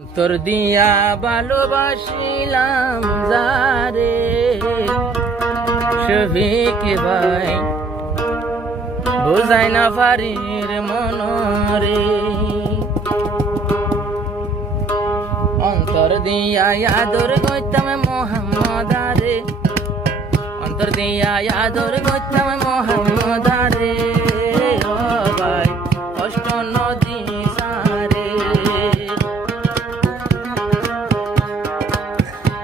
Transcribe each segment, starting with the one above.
তোর দিয়া ভালোবাসিলাম যারে শফিক ভাই বুঝাই না পারির মনরে অন্তর দিয়া আদর গইতাম মোহাম্মদারে অন্তর দিয়া আদর গইতাম মোহাম্মদারে ও ভাই কষ্ট নদী সারে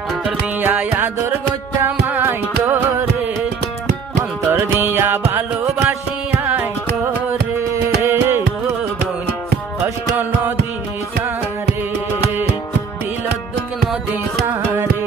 অন্তর দিয়া আদর গইতাম আই তোরে অন্তর দিয়া ভালোবাসি আই তোরে ও বোন কষ্ট নদী সারে দিল দুঃখ নদী সারে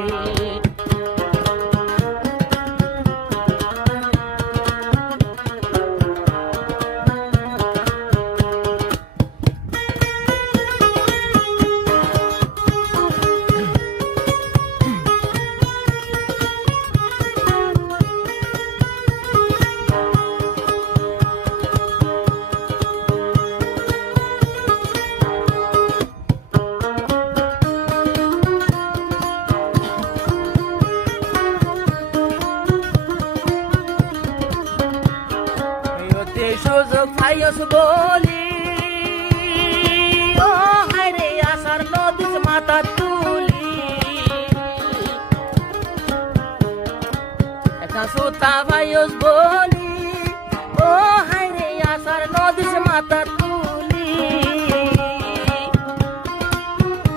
সুযোগ পাইস বলি ও হায়রে আসার নদীর মাথা তুলি একটা সুতা পাইস বলি ও হায়রে আসার নদীর মাথা তুলি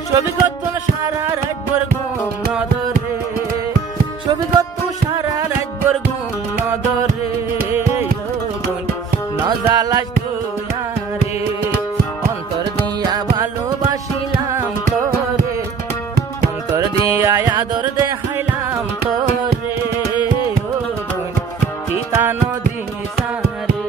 ছবি কত সারা রাত ভর ঘুম নদরে ছবি কত সারা রাত ভর ঘুম নদরে নজালাস তুয়ারে অন্তর দিয়া ভালোবাসিলাম তোরে অন্তর দিয়া আদর দেখাইলাম তোরে ও বোন চিতা নদী সারে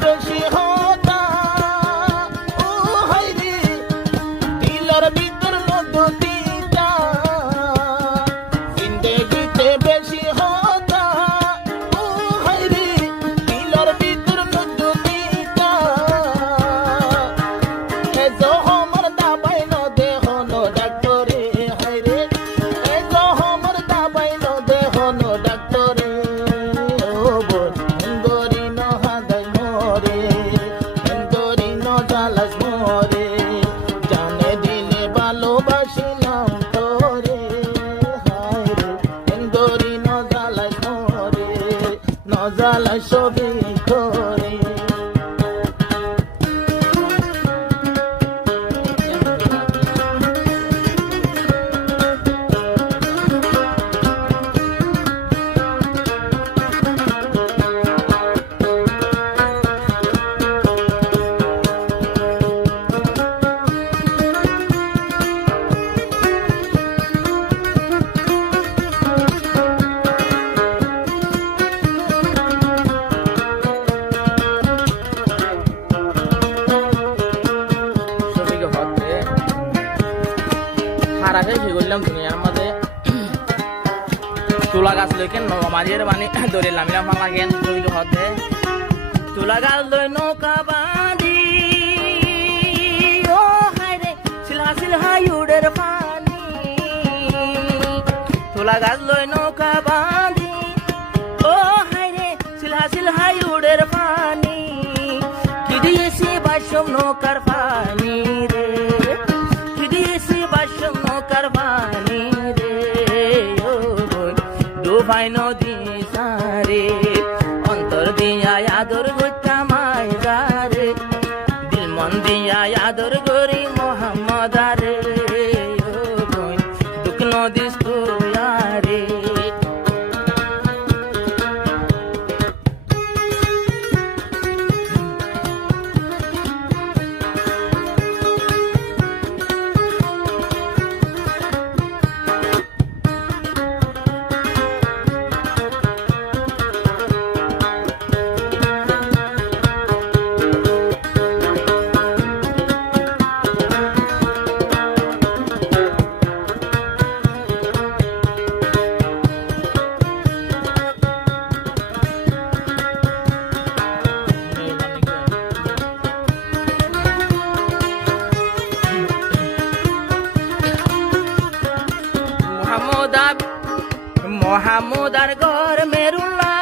বেশি হতা ও হাইরে দিলর ভিতর নদীটা জিন্দেগিতে বেশি হতা ও হাইরে দিলর ভিতর নদীটা এ জহমর দাবাই ন দেহ ন ডাক্তরে হাইরে এ জহমর দাবাই ন দেহ ন ডাক্তরে ও বোন গরি ন হাদাই মরে গরি ন জালাস মরে জানে দিলে ভালোবাসিলাম তোরে হায়রে গরি ন জালাস মরে ন জালাস ছবি করে হারাকে সে করলাম দুনিয়ার মাঝে তুলা গাছ লই কেন মাঝের মানে ধরে লামিলাম ফাঁকা ছবিকে হতে তুলা গাছ লই নৌকা বাঁধি ও হায়রে সিলহা সিলহা ইউডের পানি তুলা গাছ লই নৌকা বাঁধি ও হায়রে সিলহা সিলহা ইউডের পানি কি দিয়েছি বাসম নৌকার পানি রে কি দিয়েছি বাসম নৌকার পানি রে ও ডুবাই নদী সারে অন্তর দিয়া আদর গইতাম আইজারে দিল মন দিয়া আদর করি মোহাম্মদারে ও দুঃখ নদী মোহাম্মদার ঘর মেরুল্লা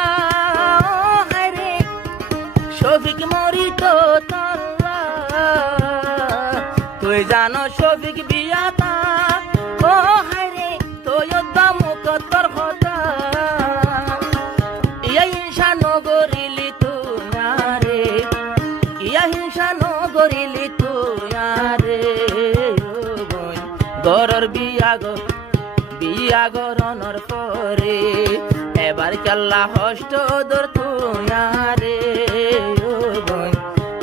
হায়রে শফিক মরিত তল্লা তুই জানো শফিক বিয়াতা ও হায়রে তুই মুকদ্দর কথা ইয়া হিংসা নগরিলি তুয়ারে ইয়া হিংসা নগরিলি তুয়ারে গরর বিয়া গরণর পরে এবার কাল্লা হষ্ট দর তুয়ারে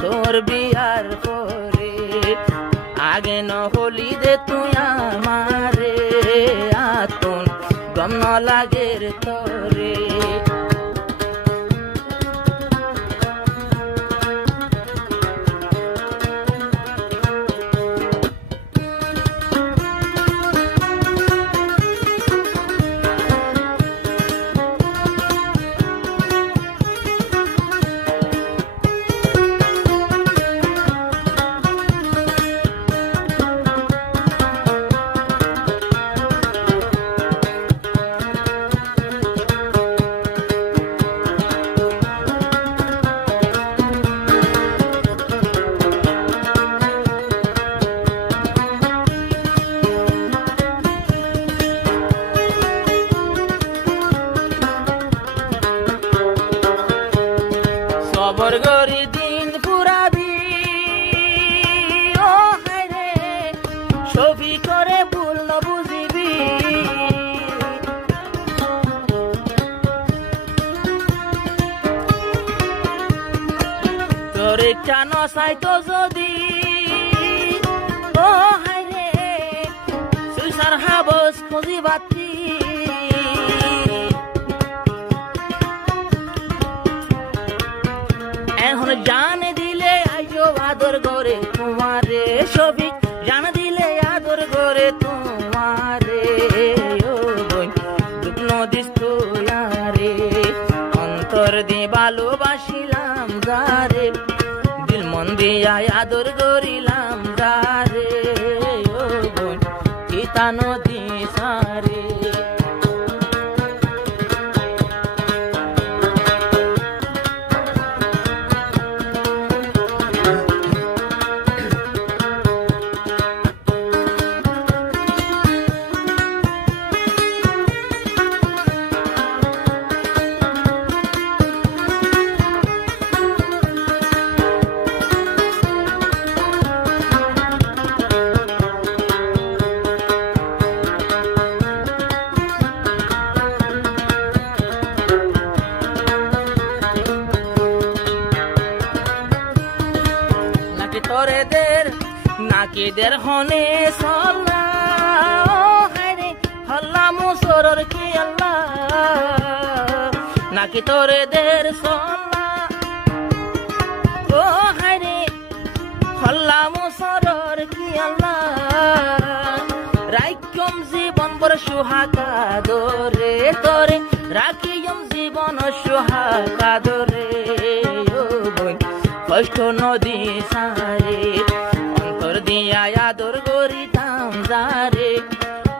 তোর বিয়ার পরে আগে নহলি দে তুই আমারে আতন গম ন লাগের তরে খবর গরি দিন পুরাবি ও হায়রে ছবি করে ভুল ন বুঝিবি তোর একটা নসাইতো যদি ও হায়রে সুইসার হাবস খুঁজি বাতি এখন জান দিলে আইজো আদর করে তোমারে ছবি জান দিলে আদর করে তোমারে ও বই দুগ্ন দিস তুয়ারে অন্তর দিয়ে ভালোবাসিলাম যারে দিল মন দিয়া আদর করিলাম যারে ও বই কিতা নদী সারে নাকিদের হনে সল্লা ও হায়রে হল্লা মুসরর কি আল্লাহ নাকি তোরে দের সল্লা ও হায়রে হল্লা মুসরর কি আল্লাহ রাইকম জীবন বর সুহাগা দরে তোরে রাখিয়ম জীবন সুহাগা দরে ও বই কষ্ট নদী সারে দিয়া আদর করিতাম যারে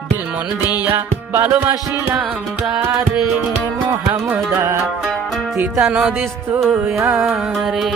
দিল মন দিয়া ভালোবাসিলাম যারে মোহাম্মদা থিতা নদিস তুয়ারে।